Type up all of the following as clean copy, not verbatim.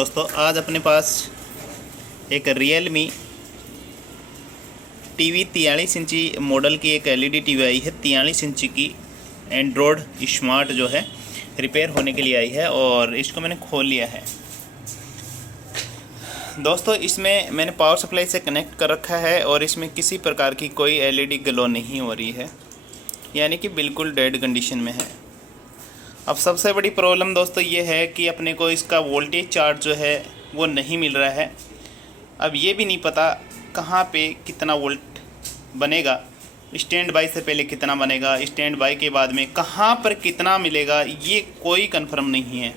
दोस्तों आज अपने पास एक Realme टीवी 43 इंची मॉडल की एक एलईडी टीवी आई है। 43 इंची की एंड्रॉयड स्मार्ट जो है रिपेयर होने के लिए आई है और इसको मैंने खोल लिया है। दोस्तों इसमें मैंने पावर सप्लाई से कनेक्ट कर रखा है और इसमें किसी प्रकार की कोई एलईडी ग्लो नहीं हो रही है, यानी कि बिल्कुल डेड कंडीशन में है। अब सबसे बड़ी प्रॉब्लम दोस्तों ये है कि अपने को इसका वोल्टेज चार्ट जो है वो नहीं मिल रहा है। अब ये भी नहीं पता कहाँ पे कितना वोल्ट बनेगा, स्टैंड बाई से पहले कितना बनेगा, स्टैंड बाई के बाद में कहाँ पर कितना मिलेगा, ये कोई कंफर्म नहीं है।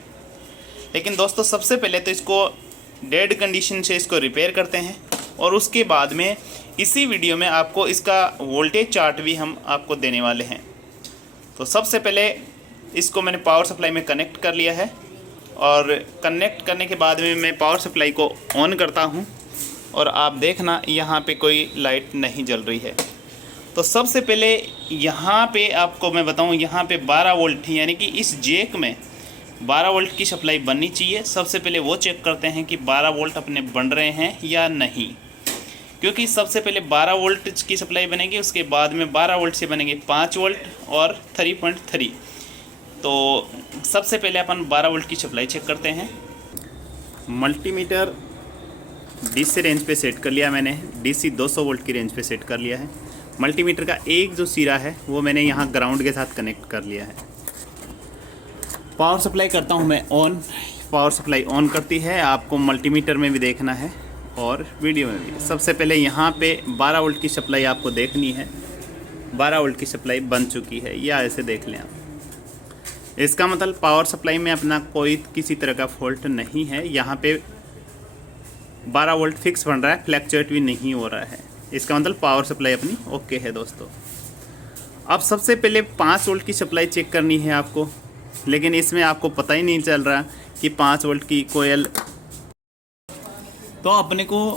लेकिन दोस्तों सबसे पहले तो इसको डेड कंडीशन से इसको रिपेयर करते हैं और उसके बाद में इसी वीडियो में आपको इसका वोल्टेज चार्ट भी हम आपको देने वाले हैं। तो सबसे पहले इसको मैंने पावर सप्लाई में कनेक्ट कर लिया है और कनेक्ट करने के बाद में मैं पावर सप्लाई को ऑन करता हूं और आप देखना यहाँ पे कोई लाइट नहीं जल रही है। तो सबसे पहले यहाँ पे आपको मैं बताऊं, यहाँ पे 12 वोल्ट यानी कि इस जैक में 12 वोल्ट की सप्लाई बननी चाहिए। सबसे पहले वो चेक करते हैं कि 12 वोल्ट अपने बन रहे हैं या नहीं, क्योंकि सबसे पहले 12 वोल्ट की सप्लाई बनेगी, उसके बाद में 12 वोल्ट से बनेंगे 5 वोल्ट और 3.3। तो सबसे पहले अपन 12 वोल्ट की सप्लाई चेक करते हैं। मल्टीमीटर डीसी रेंज पे सेट कर लिया मैंने, डीसी 200 वोल्ट की रेंज पे सेट कर लिया है। मल्टीमीटर का एक जो सिरा है वो मैंने यहाँ ग्राउंड के साथ कनेक्ट कर लिया है। पावर सप्लाई करता हूँ मैं ऑन। पावर सप्लाई ऑन करती है, आपको मल्टीमीटर में भी देखना है और वीडियो में भी। सबसे पहले यहाँ पे 12 वोल्ट की सप्लाई आपको देखनी है। 12 वोल्ट की सप्लाई बन चुकी है, या ऐसे देख लें आप। इसका मतलब पावर सप्लाई में अपना कोई किसी तरह का फॉल्ट नहीं है। यहाँ पे 12 वोल्ट फिक्स बन रहा है, फ्लैक्चुएट भी नहीं हो रहा है। इसका मतलब पावर सप्लाई अपनी ओके है दोस्तों। अब सबसे पहले 5 वोल्ट की सप्लाई चेक करनी है आपको, लेकिन इसमें आपको पता ही नहीं चल रहा कि 5 वोल्ट की कोयल, तो अपने को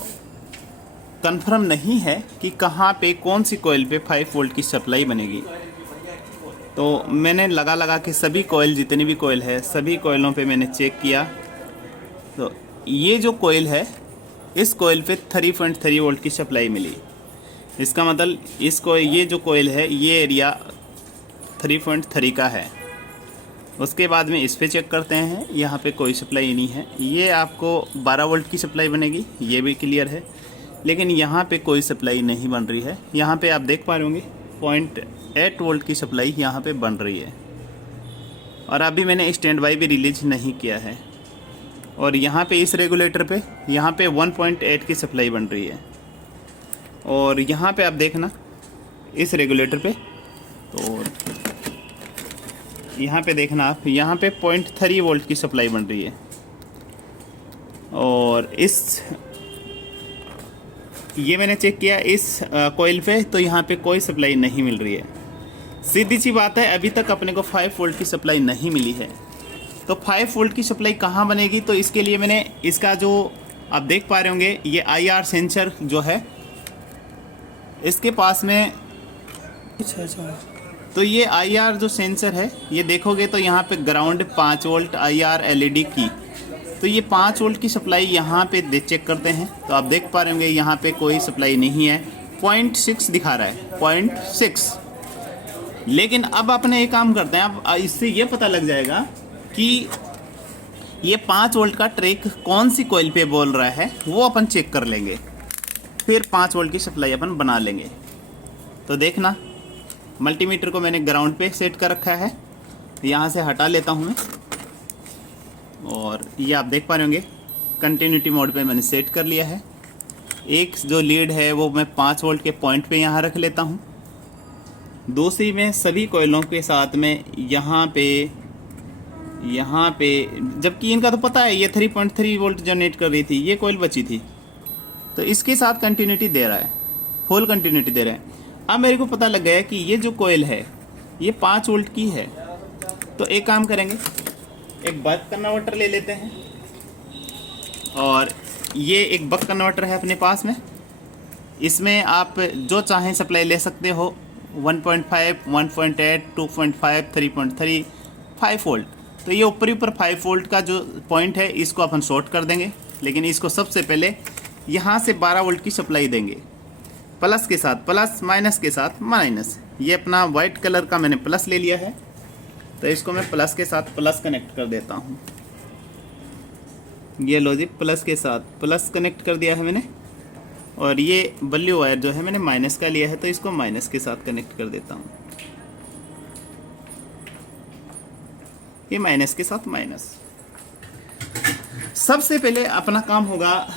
कंफर्म नहीं है कि कहाँ पे कौन सी कोयल पे 5 वोल्ट की सप्लाई बनेगी। तो मैंने लगा के सभी कोयल, जितनी भी कोयल है, सभी कोयलों पे मैंने चेक किया। तो ये जो कोयल है, इस कोयल पे 3.3 वोल्ट की सप्लाई मिली। इसका मतलब ये जो कोयल है ये एरिया 3.3 का है। उसके बाद में इस पे चेक करते हैं, यहाँ पे कोई सप्लाई नहीं है। ये आपको 12 वोल्ट की सप्लाई बनेगी, ये भी क्लियर है, लेकिन यहाँ पे कोई सप्लाई नहीं बन रही है। यहाँ पे आप देख पा रहे होंगे 0.8 वोल्ट की सप्लाई यहाँ पे बन रही है और अभी मैंने स्टैंड बाई भी रिलीज नहीं किया है। और यहाँ पे इस रेगुलेटर पे यहाँ पे 1.8 की सप्लाई बन रही है और यहाँ पे आप देखना इस रेगुलेटर पे, तो यहाँ पे देखना आप, यहाँ पे 0.3 वोल्ट की सप्लाई बन रही है और ये मैंने चेक किया इस कोयल पे, तो यहाँ पे कोई सप्लाई नहीं मिल रही है। सीधी सी बात है, अभी तक अपने को 5 वोल्ट की सप्लाई नहीं मिली है। तो 5 वोल्ट की सप्लाई कहाँ बनेगी, तो इसके लिए मैंने इसका जो आप देख पा रहे होंगे ये आईआर सेंसर जो है इसके पास में, तो ये आईआर जो सेंसर है ये देखोगे तो यहाँ पे ग्राउंड 5 वोल्ट आईआर एलईडी की, तो ये 5 वोल्ट की सप्लाई यहाँ पे चेक करते हैं। तो आप देख पा रहे होंगे यहाँ पे कोई सप्लाई नहीं है, 0.6 दिखा रहा है, 0.6। लेकिन अब अपने एक काम करते हैं, अब इससे ये पता लग जाएगा कि ये 5 वोल्ट का ट्रैक कौन सी कोयल पे बोल रहा है, वो अपन चेक कर लेंगे, फिर 5 वोल्ट की सप्लाई अपन बना लेंगे। तो देखना मल्टीमीटर को मैंने ग्राउंड पे सेट कर रखा है, यहाँ से हटा लेता हूँ मैं और ये आप देख पा रहे होंगे कंटिन्यूटी मोड पे मैंने सेट कर लिया है। एक जो लीड है वो मैं 5 वोल्ट के पॉइंट पे यहाँ रख लेता हूँ। दूसरी में सभी कोयलों के साथ में यहाँ पे, जबकि इनका तो पता है ये 3.3 वोल्ट जनरेट कर रही थी, ये कोयल बची थी, तो इसके साथ कंटिन्यूटी दे रहा है, फुल कंटिन्यूटी दे रहा है। अब मेरे को पता लग गया कि ये जो कोयल है ये 5 वोल्ट की है। तो एक काम करेंगे, एक बक कन्वर्टर ले लेते हैं और ये एक बक कन्वर्टर है अपने पास में, इसमें आप जो चाहें सप्लाई ले सकते हो, 1.5, 1.8, 2.5, 3.3, 5 वोल्ट। तो ये ऊपरी ऊपर 5 वोल्ट का जो पॉइंट है इसको अपन शॉर्ट कर देंगे, लेकिन इसको सबसे पहले यहाँ से 12 वोल्ट की सप्लाई देंगे, प्लस के साथ प्लस, माइनस के साथ माइनस। ये अपना वाइट कलर का मैंने प्लस ले लिया है, तो इसको मैं प्लस के साथ प्लस कनेक्ट कर देता हूँ। ये लो जी, प्लस के साथ प्लस कनेक्ट कर दिया है मैंने, और ये बल्यू वायर जो है मैंने माइनस का लिया है, तो इसको माइनस के साथ कनेक्ट कर देता हूँ। ये माइनस के साथ माइनस। सबसे पहले अपना काम होगा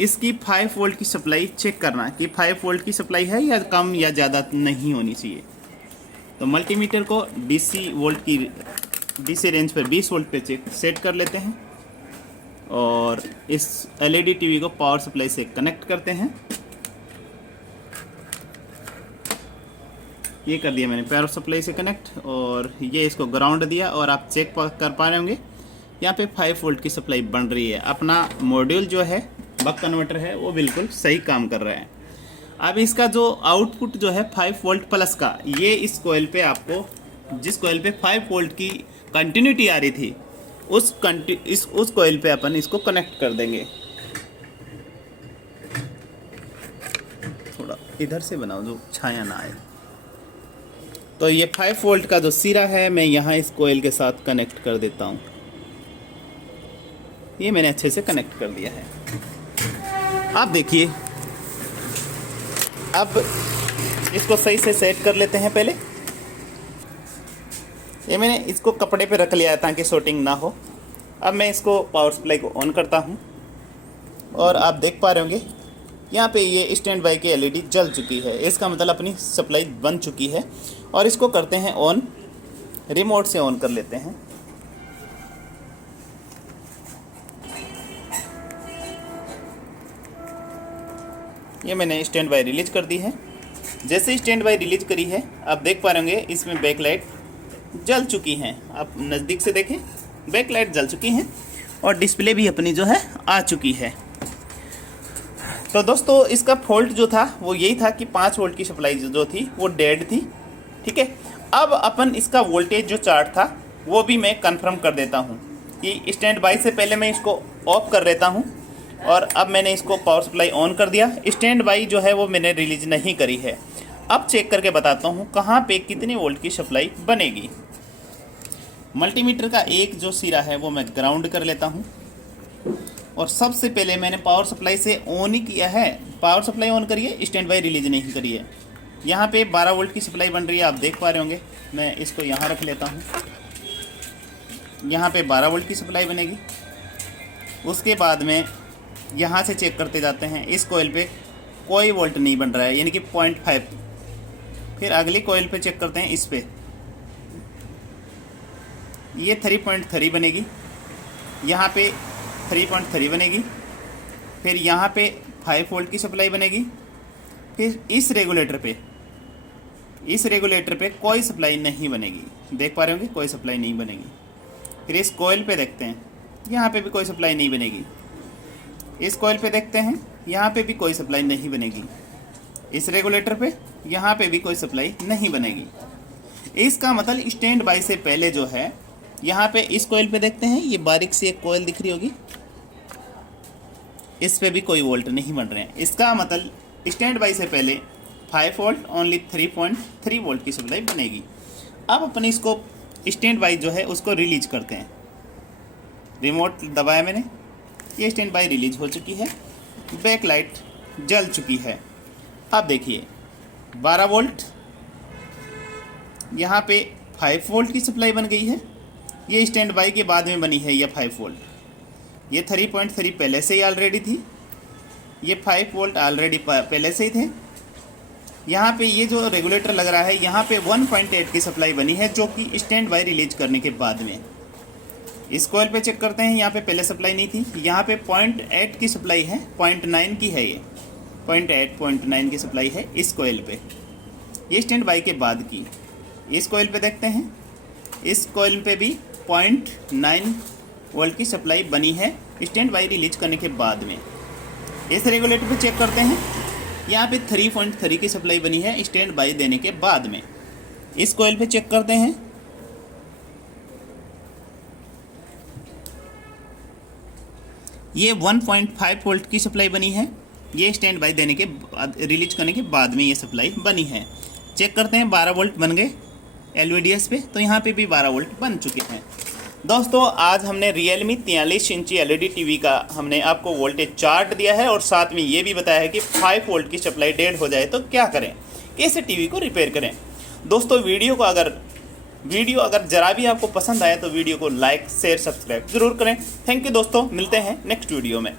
इसकी 5 वोल्ट की सप्लाई चेक करना कि 5 वोल्ट की सप्लाई है या कम या ज़्यादा नहीं होनी चाहिए। तो मल्टीमीटर को डीसी रेंज पर 20 वोल्ट पे सेट कर लेते हैं और इस एलईडी टीवी को पावर सप्लाई से कनेक्ट करते हैं। ये कर दिया मैंने पावर सप्लाई से कनेक्ट, और ये इसको ग्राउंड दिया, और आप चेक कर पा रहे होंगे यहाँ पे 5 वोल्ट की सप्लाई बन रही है। अपना मॉड्यूल जो है बक कन्वर्टर है वो बिल्कुल सही काम कर रहा है। अब इसका जो आउटपुट जो है 5 वोल्ट प्लस का, ये इस कोयल पे आपको, जिस कोयल पे 5 वोल्ट की कंटिन्यूटी आ रही थी उस कोयल पे अपन इसको कनेक्ट कर देंगे। थोड़ा इधर से बनाओ जो छाया ना आए। तो ये 5 वोल्ट का जो सिरा है मैं यहाँ इस कोयल के साथ कनेक्ट कर देता हूँ। ये मैंने अच्छे से कनेक्ट कर दिया है। आप देखिए, अब इसको सही से सेट कर लेते हैं। पहले ये मैंने इसको कपड़े पे रख लिया ताकि शॉर्टिंग ना हो। अब मैं इसको पावर सप्लाई को ऑन करता हूँ, और आप देख पा रहे होंगे यहाँ पे ये स्टैंड बाई की एलईडी जल चुकी है। इसका मतलब अपनी सप्लाई बन चुकी है, और इसको करते हैं ऑन, रिमोट से ऑन कर लेते हैं। ये मैंने स्टैंड बाई रिलीज कर दी है। जैसे स्टैंड बाई रिलीज करी है आप देख पा रहे होंगे इसमें बैक लाइट जल चुकी हैं। आप नज़दीक से देखें, बैक लाइट जल चुकी हैं, और डिस्प्ले भी अपनी जो है आ चुकी है। तो दोस्तों इसका फॉल्ट जो था वो यही था कि 5 वोल्ट की सप्लाई जो थी वो डेड थी। ठीक है, अब अपन इसका वोल्टेज जो चार्ट था वो भी मैं कंफर्म कर देता हूँ कि स्टैंड बाई से पहले मैं इसको ऑफ कर देता हूँ, और अब मैंने इसको पावर सप्लाई ऑन कर दिया। स्टैंड बाई जो है वो मैंने रिलीज नहीं करी है। अब चेक करके बताता हूँ कहाँ पे कितने वोल्ट की सप्लाई बनेगी। मल्टीमीटर का एक जो सिरा है वो मैं ग्राउंड कर लेता हूँ, और सबसे पहले मैंने पावर सप्लाई से ऑन ही किया है। पावर सप्लाई ऑन करिए, स्टैंड बाई रिलीज नहीं करिए। यहाँ पे 12 वोल्ट की सप्लाई बन रही है, आप देख पा रहे होंगे। मैं इसको यहाँ रख लेता हूँ। यहाँ पे 12 वोल्ट की सप्लाई बनेगी। उसके बाद में यहाँ से चेक करते जाते हैं। इस कोयल पे कोई वोल्ट नहीं बन रहा है, यानी कि 0.5। फिर अगली कोयल पे चेक करते हैं, इस पे ये 3.3 बनेगी, यहाँ पे 3.3 बनेगी, फिर यहाँ पे 5 वोल्ट की सप्लाई बनेगी। फिर इस रेगुलेटर पे कोई सप्लाई नहीं बनेगी, देख पा रहे होंगे कोई सप्लाई नहीं बनेगी। फिर इस कोयल पे देखते हैं, यहाँ पे भी कोई सप्लाई नहीं बनेगी। इस कोयल पे देखते हैं, यहाँ पे भी कोई सप्लाई नहीं बनेगी। इस रेगुलेटर पे यहाँ पे भी कोई सप्लाई नहीं बनेगी। इसका मतलब स्टैंड बाई से पहले जो है, यहाँ पे इस कोयल पे देखते हैं, ये बारीक सी एक कोयल दिख रही होगी, इस पे भी कोई वोल्ट नहीं बन रहे हैं। इसका मतलब स्टैंड बाई से पहले 5 वोल्ट ओनली 3.3 वोल्ट की सप्लाई बनेगी। अब अपन इसको स्टैंड बाई जो है उसको रिलीज करते हैं। रिमोट दबाया मैंने, ये स्टैंड बाई रिलीज हो चुकी है, बैक लाइट जल चुकी है। अब देखिए 12 वोल्ट, यहाँ पे 5 वोल्ट की सप्लाई बन गई है। ये स्टैंड बाई के बाद में बनी है ये 5 वोल्ट। ये 3.3 पहले से ही ऑलरेडी थी, ये 5 वोल्ट ऑलरेडी पहले से ही थे। यहाँ पे ये जो रेगुलेटर लग रहा है, यहाँ पे 1.8 की सप्लाई बनी है, जो कि स्टैंड बाई रिलीज करने के बाद में। इस कोयल पे चेक करते हैं, यहाँ पे पहले सप्लाई नहीं थी, यहाँ पे 0.8 की सप्लाई है, 0.9 की है, ये 0.9 की सप्लाई है इस कोयल पे, ये स्टैंड बाई के बाद की। इस कोयल पे देखते हैं, इस कोयल पे भी 0.9 वोल्ट की सप्लाई बनी है स्टैंड बाई रिलीज करने के बाद में। इस रेगुलेटर पे चेक करते हैं, यहाँ पे 3.3 की सप्लाई बनी है स्टैंड बाई देने के बाद में। इस कोयल पे चेक करते हैं, ये 1.5 वोल्ट की सप्लाई बनी है। ये स्टैंड बाई देने के बाद, रिलीज करने के बाद में ये सप्लाई बनी है। चेक करते हैं 12 वोल्ट बन गए LVDS पे, तो यहाँ पे भी 12 वोल्ट बन चुके हैं। दोस्तों आज हमने Realme 43 इंची LED टीवी का हमने आपको वोल्टेज चार्ट दिया है और साथ में ये भी बताया है कि 5 वोल्ट की सप्लाई डेड हो जाए तो क्या करें, कैसे टीवी को रिपेयर करें। दोस्तों वीडियो अगर ज़रा भी आपको पसंद आया तो वीडियो को लाइक शेयर सब्सक्राइब ज़रूर करें। थैंक यू दोस्तों, मिलते हैं नेक्स्ट वीडियो में।